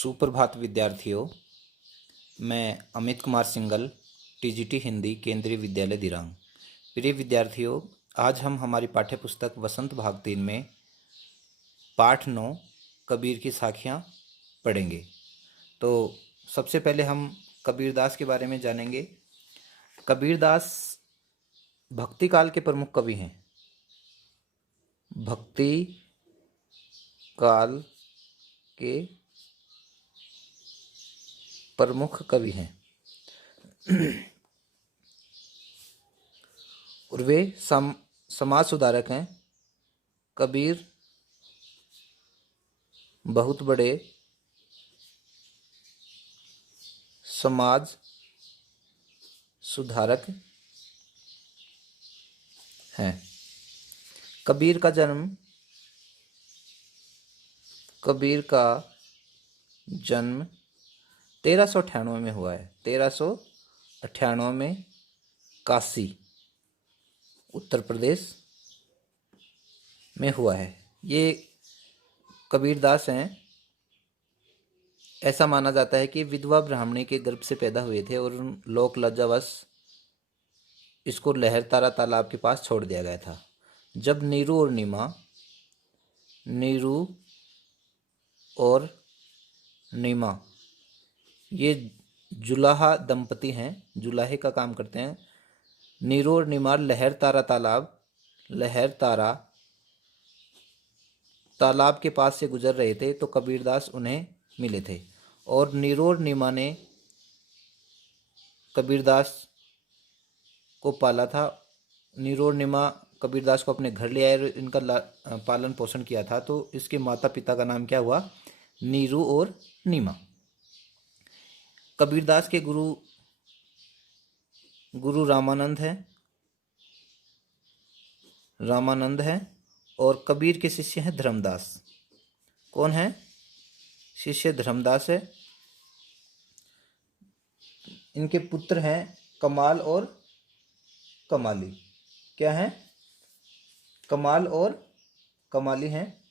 सुप्रभात विद्यार्थियों। मैं अमित कुमार सिंगल, टीजीटी हिंदी, केंद्रीय विद्यालय दिरांग। प्रिय विद्यार्थियों, आज हम हमारी पाठ्य पुस्तक वसंत भाग 3 में पाठ 9 कबीर की साखियाँ पढ़ेंगे। तो सबसे पहले हम कबीरदास के बारे में जानेंगे। कबीरदास भक्ति काल के प्रमुख कवि हैं। भक्ति काल के प्रमुख कवि हैं और वे समाज सुधारक हैं। कबीर बहुत बड़े समाज सुधारक हैं। कबीर का जन्म 1398 में हुआ है। 1398 में काशी, उत्तर प्रदेश में हुआ है। ये कबीरदास हैं। ऐसा माना जाता है कि विधवा ब्राह्मणी के गर्भ से पैदा हुए थे और लोक लज्जावश इसको लहरतारा तालाब के पास छोड़ दिया गया था। जब नीरू और नीमा ये जुलाहा दंपति हैं, जुलाहे का काम करते हैं। नीरू और नीमा लहरतारा तालाब के पास से गुजर रहे थे तो कबीरदास उन्हें मिले थे और नीरू और नीमा ने कबीरदास को पाला था। नीरू और नीमा कबीरदास को अपने घर ले आए और इनका पालन पोषण किया था। तो इसके माता पिता का नाम क्या हुआ? नीरू और नीमा। कबीरदास के गुरु रामानंद है और कबीर के शिष्य हैं धर्मदास। कौन है शिष्य? धर्मदास है। इनके पुत्र हैं कमाल और कमाली। क्या है? कमाल और कमाली हैं।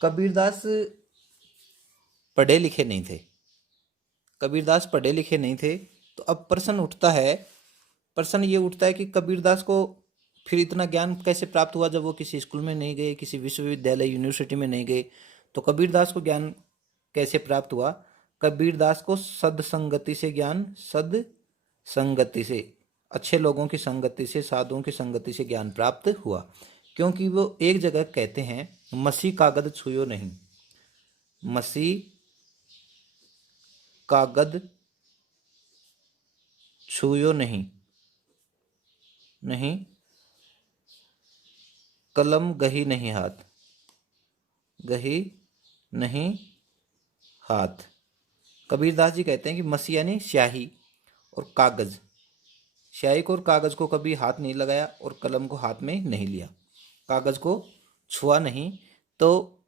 कबीरदास पढ़े लिखे नहीं थे। तो अब प्रश्न ये उठता है कि कबीरदास को फिर इतना ज्ञान कैसे प्राप्त हुआ जब वो किसी स्कूल में नहीं गए, किसी विश्वविद्यालय यूनिवर्सिटी में नहीं गए। तो कबीरदास को ज्ञान कैसे प्राप्त हुआ? कबीरदास को सदसंगति से, अच्छे लोगों की संगति से, साधुओं की संगति से ज्ञान प्राप्त हुआ। क्योंकि वो एक जगह कहते हैं, मसी कागद छुयो नहीं, कलम गही नहीं हाथ। कबीरदास जी कहते हैं कि मसी यानी स्याही और कागज, स्याही को और कागज को कभी हाथ नहीं लगाया और कलम को हाथ में नहीं लिया, कागज को छुआ नहीं। तो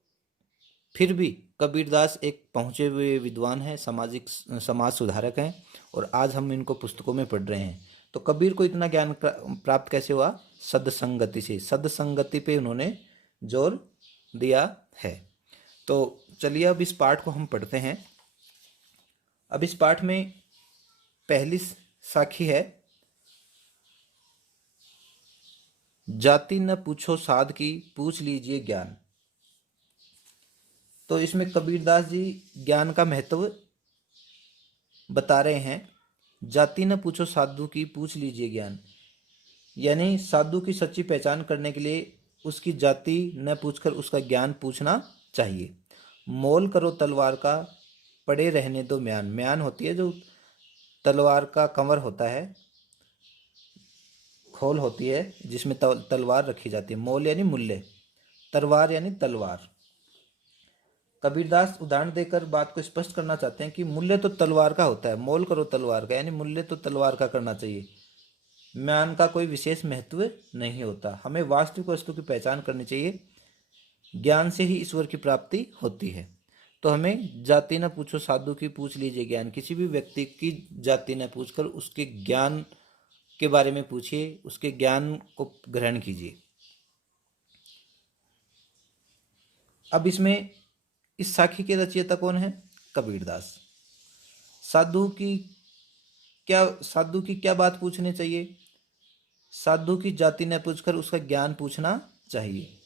फिर भी कबीरदास एक पहुँचे हुए विद्वान हैं, समाज सुधारक हैं और आज हम इनको पुस्तकों में पढ़ रहे हैं। तो कबीर को इतना ज्ञान प्राप्त कैसे हुआ? सदसंगति से। सदसंगति पे उन्होंने जोर दिया है। तो चलिए अब इस पाठ को हम पढ़ते हैं। अब इस पाठ में पहली साखी है, जाति न पूछो साध की, पूछ लीजिए ज्ञान। तो इसमें कबीरदास जी ज्ञान का महत्व बता रहे हैं। जाति न पूछो साधु की, पूछ लीजिए ज्ञान। यानी साधु की सच्ची पहचान करने के लिए उसकी जाति न पूछकर उसका ज्ञान पूछना चाहिए। मोल करो तलवार का, पड़े रहने दो म्यान। म्यान होती है जो तलवार का कंवर होता है, खोल होती है जिसमें तलवार रखी जाती है। मोल यानी मूल्य, तलवार यानी तलवार। कबीरदास उदाहरण देकर बात को स्पष्ट करना चाहते हैं कि मूल्य तो तलवार का होता है, मोल करो तलवार का, यानी मूल्य तो तलवार का करना चाहिए। म्यान का कोई विशेष महत्व नहीं होता। हमें वास्तविक वस्तु की पहचान करनी चाहिए। ज्ञान से ही ईश्वर की प्राप्ति होती है। तो हमें जाति न पूछो साधु की, पूछ लीजिए ज्ञान। किसी भी व्यक्ति की जाति न पूछकर उसके ज्ञान के बारे में पूछिए, उसके ज्ञान को ग्रहण कीजिए। अब इसमें इस साखी के रचयिता कौन है? कबीरदास। साधु की क्या बात पूछनी चाहिए? साधु की जाति न पूछकर उसका ज्ञान पूछना चाहिए।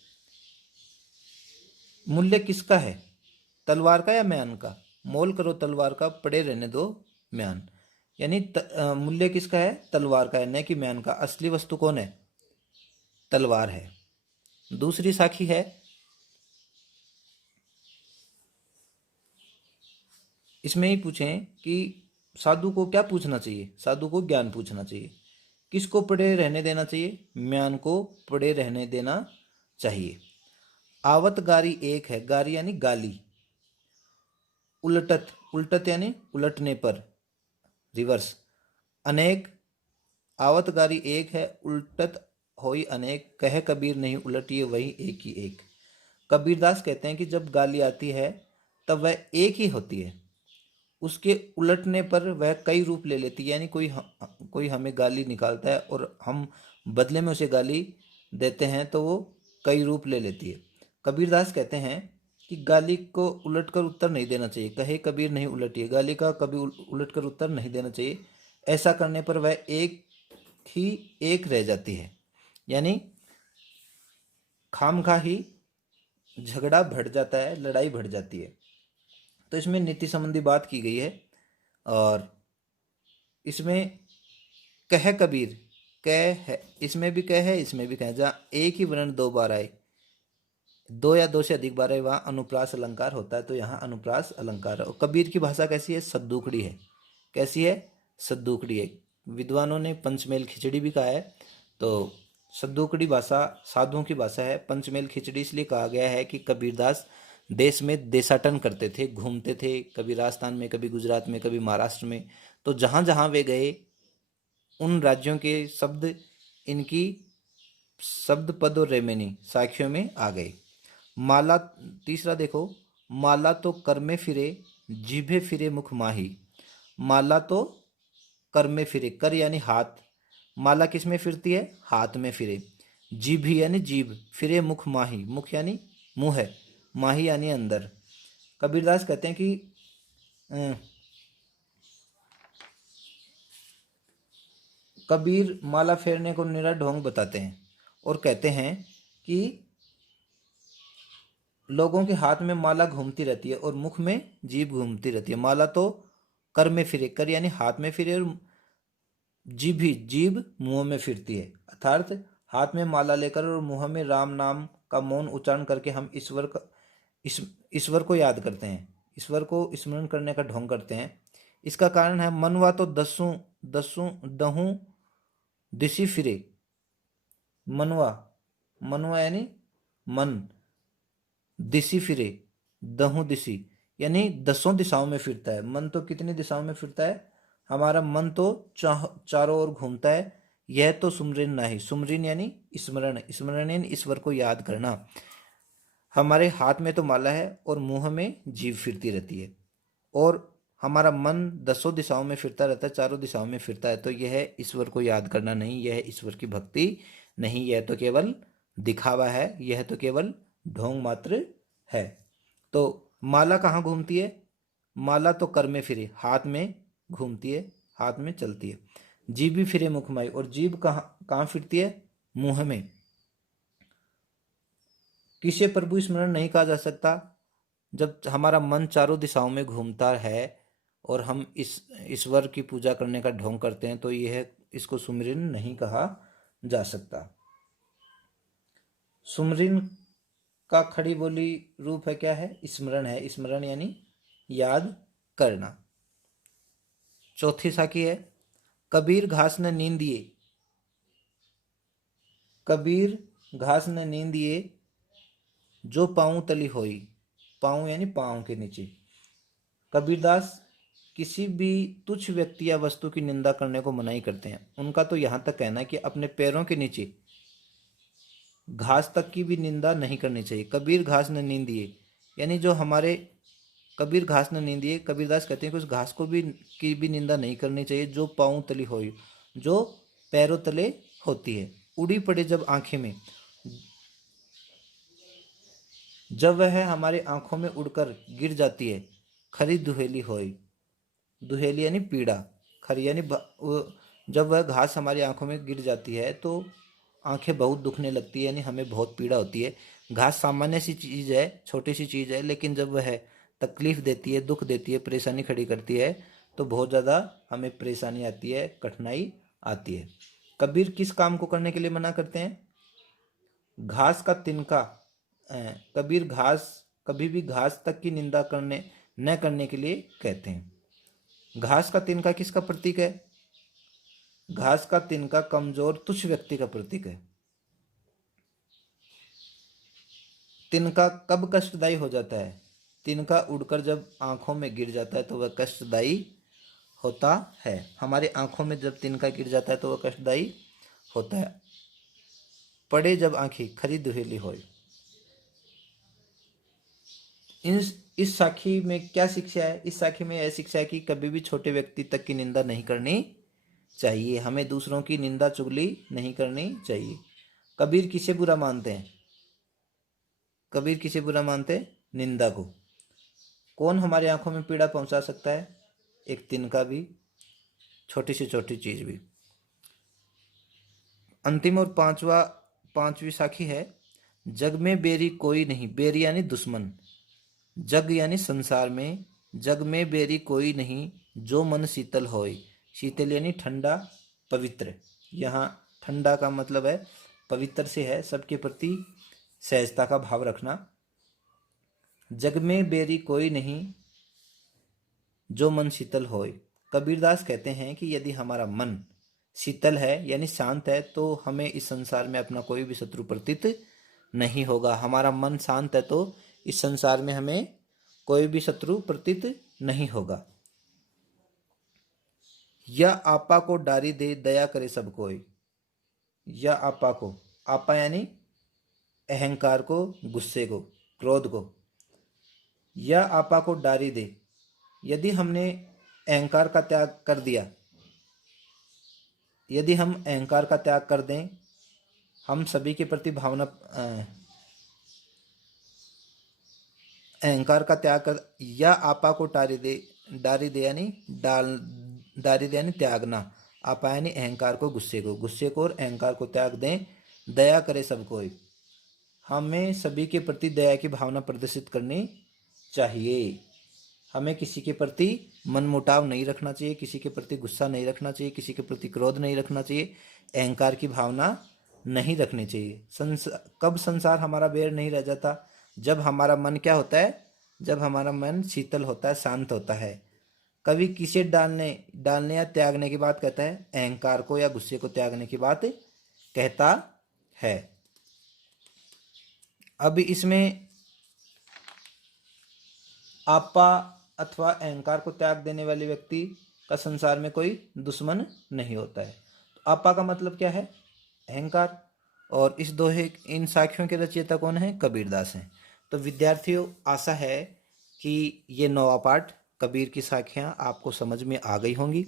मूल्य किसका है? तलवार का या म्यान का? मोल करो तलवार का, पड़े रहने दो म्यान। यानी मूल्य किसका है? तलवार का है, न कि म्यान का। असली वस्तु कौन है? तलवार है। दूसरी साखी है, इसमें ही पूछें कि साधु को क्या पूछना चाहिए? साधु को ज्ञान पूछना चाहिए। किसको पड़े रहने देना चाहिए? म्यान को पड़े रहने देना चाहिए। आवत गारी एक है, गारी यानी गाली। उलटत, उलटत यानी उलटने पर, रिवर्स। अनेक, आवत गारी एक है, उलटत होई अनेक। कहे कबीर नहीं उलटिए वही एक ही एक। कबीरदास कहते हैं कि जब गाली आती है तब वह एक ही होती है, उसके उलटने पर वह कई रूप ले लेती है। यानी कोई हमें गाली निकालता है और हम बदले में उसे गाली देते हैं तो वो कई रूप ले लेती है। कबीरदास कहते हैं कि गाली को उलटकर उत्तर नहीं देना चाहिए। कहे कबीर नहीं उलटिए, गाली का कभी उलटकर उत्तर नहीं देना चाहिए। ऐसा करने पर वह एक ही एक रह जाती है, यानी खामखा ही झगड़ा बढ़ जाता है, लड़ाई बढ़ जाती है। तो इसमें नीति संबंधी बात की गई है। और इसमें कह कबीर, कह है, इसमें भी कह है, इसमें भी कह। जहाँ एक ही वर्ण दो बार आए, दो या दो से अधिक बार आए, वहाँ अनुप्रास अलंकार होता है। तो यहाँ अनुप्रास अलंकार है। और कबीर की भाषा कैसी है? सद्दूकड़ी है। कैसी है? सद्दूकड़ी है। विद्वानों ने पंचमेल खिचड़ी भी कहा है। तो सद्दूकड़ी भाषा साधुओं की भाषा है। पंचमेल खिचड़ी इसलिए कहा गया है कि कबीरदास देश में देशाटन करते थे, घूमते थे, कभी राजस्थान में, कभी गुजरात में, कभी महाराष्ट्र में। तो जहाँ जहाँ वे गए उन राज्यों के शब्द इनकी शब्द पद और रेमेनी साखियों में आ गए। माला, तीसरा देखो, माला तो कर में फिरे, जीभे फिरे मुख माही। माला तो कर में फिरे, कर यानी हाथ, माला किस में फिरती है? हाथ में फिरे। जीभ यानी जीभ, फिरे मुख माही, मुख यानी मुंह है, माही यानी अंदर। कबीरदास कहते हैं कि कबीर माला फेरने को निरा ढोंग बताते हैं और कहते हैं कि लोगों के हाथ में माला घूमती रहती है और मुख में जीभ घूमती रहती है। माला तो कर में फिरे, कर यानी हाथ में फिरे, और जीभ मुंह में फिरती है। अर्थात हाथ में माला लेकर और मुंह में राम नाम का मौन उच्चारण करके हम ईश्वर को याद करते हैं, ईश्वर को स्मरण करने का ढोंग करते हैं। इसका कारण है मनवा तो दसों दसों दहूं दिशि फिरे। मनवा, मनवा यानी मन, दिशि फिरे, दहूं दिशि यानी दसों दिशाओं में फिरता है। मन तो कितनी दिशाओं में फिरता है? हमारा मन तो चारों ओर घूमता है। यह तो सुमरिन नहीं, सुमरिन यानी स्मरण, स्मरण यानी ईश्वर को याद करना। हमारे हाथ में तो माला है और मुंह में जीभ फिरती रहती है, और हमारा मन दसों दिशाओं में फिरता रहता है, चारों दिशाओं में फिरता है। तो यह ईश्वर को याद करना नहीं, यह ईश्वर की भक्ति नहीं, यह तो केवल दिखावा है, यह तो केवल ढोंग मात्र है। तो माला कहाँ घूमती है? माला तो कर में फिरे, हाथ में घूमती है, हाथ में चलती है। जीभ भी फिरे मुखमाई, और जीभ कहाँ कहाँ फिरती है? मुंह में। किसे प्रभु स्मरण नहीं कहा जा सकता? जब हमारा मन चारों दिशाओं में घूमता है और हम इस ईश्वर की पूजा करने का ढोंग करते हैं, तो यह इसको सुमरिन नहीं कहा जा सकता। सुमरिन का खड़ी बोली रूप है, क्या है? स्मरण है। स्मरण यानी याद करना। चौथी साखी है, कबीर घास न नींदिए। कबीर घास न नींदिए जो पाँव तली होई। पाँव यानी पाँव के नीचे। कबीरदास किसी भी तुच्छ व्यक्ति या वस्तु की निंदा करने को मनाही करते हैं। उनका तो यहाँ तक कहना है कि अपने पैरों के नीचे घास तक की भी निंदा नहीं करनी चाहिए। कबीर घास न नींदिए यानी जो हमारे कबीर घास न नींदिए, कबीरदास कहते हैं कि उस घास को भी की भी निंदा नहीं करनी चाहिए जो पाँव तली हो, जो पैरों तले होती है। उड़ी पड़े जब आंखें में, जब वह हमारी आंखों में उड़कर गिर जाती है, खरी दुहेली होई। दुहेली यानी पीड़ा, खरी यानी जब वह घास हमारी आंखों में गिर जाती है तो आंखें बहुत दुखने लगती है, यानी हमें बहुत पीड़ा होती है। घास सामान्य सी चीज़ है, छोटी सी चीज़ है, लेकिन जब वह तकलीफ देती है, दुख देती है, परेशानी खड़ी करती है तो बहुत ज़्यादा हमें परेशानी आती है, कठिनाई आती है। कबीर किस काम को करने के लिए मना करते हैं? घास का तिनका। कबीर घास, कभी भी घास तक की निंदा करने न करने के लिए कहते हैं। घास का तिनका किसका प्रतीक है? घास का तिनका कमजोर तुच्छ व्यक्ति का प्रतीक है। तिनका कब कष्टदायी हो जाता है? तिनका उड़कर जब आंखों में गिर जाता है तो वह कष्टदायी होता है। हमारी आंखों में जब तिनका गिर जाता है तो वह कष्टदायी होता है। पड़े जब आंखें खरी दुहेली होए। इस साखी में क्या शिक्षा है? इस साखी में यह शिक्षा है कि कभी भी छोटे व्यक्ति तक की निंदा नहीं करनी चाहिए। हमें दूसरों की निंदा चुगली नहीं करनी चाहिए। कबीर किसे बुरा मानते हैं? कबीर किसे बुरा मानते हैं? निंदा को। कौन हमारी आंखों में पीड़ा पहुंचा सकता है? एक तिनका भी, छोटी से छोटी चीज भी। अंतिम और पांचवी साखी है, जग में बेरी कोई नहीं। बेरी यानी दुश्मन, जग यानी संसार में, जग में बेरी कोई नहीं जो मन शीतल होए। शीतल यानी ठंडा, पवित्र। यहाँ ठंडा का मतलब है पवित्र से है, सबके प्रति सहजता का भाव रखना। जग में बेरी कोई नहीं जो मन शीतल होए। कबीरदास कहते हैं कि यदि हमारा मन शीतल है यानी शांत है तो हमें इस संसार में अपना कोई भी शत्रु प्रतीत नहीं होगा। हमारा मन शांत है तो इस संसार में हमें कोई भी शत्रु प्रतीत नहीं होगा। या आपा को डारी दे दया करे सब कोई। या आपा को, आपा यानी अहंकार को, गुस्से को, क्रोध को। या आपा को डारी दे, यदि हमने अहंकार का त्याग कर दिया, यदि हम अहंकार का त्याग कर दें, हम सभी के प्रति भावना अहंकार का त्याग कर, या आपा को डारी दे यानी डारी दे यानी त्यागना। आपा यानी अहंकार को, गुस्से को और अहंकार को त्याग दें। दया करे सब कोई, हमें सभी के प्रति दया की भावना प्रदर्शित करनी चाहिए। हमें किसी के प्रति मनमुटाव नहीं रखना चाहिए, किसी के प्रति गुस्सा नहीं रखना चाहिए, किसी के प्रति क्रोध नहीं रखना चाहिए, अहंकार की भावना नहीं रखनी चाहिए। कब संसार हमारा बैर नहीं रह जाता? जब हमारा मन क्या होता है? जब हमारा मन शीतल होता है, शांत होता है। कभी किसे डालने या त्यागने की बात कहता है? अहंकार को या गुस्से को त्यागने की बात कहता है। अब इसमें आपा अथवा अहंकार को त्याग देने वाले व्यक्ति का संसार में कोई दुश्मन नहीं होता है। तो आपा का मतलब क्या है? अहंकार। और इस दोहे, इन साखियों के रचयिता कौन है? कबीरदास हैं। तो विद्यार्थियों, आशा है कि ये 9वां पाठ कबीर की साखियाँ आपको समझ में आ गई होंगी।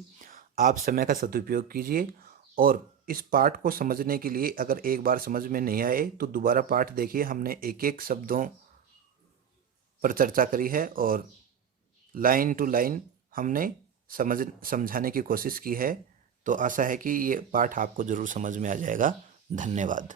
आप समय का सदुपयोग कीजिए और इस पाठ को समझने के लिए अगर एक बार समझ में नहीं आए तो दोबारा पाठ देखिए। हमने एक एक शब्दों पर चर्चा करी है और लाइन टू लाइन हमने समझाने की कोशिश की है। तो आशा है कि ये पाठ आपको ज़रूर समझ में आ जाएगा। धन्यवाद।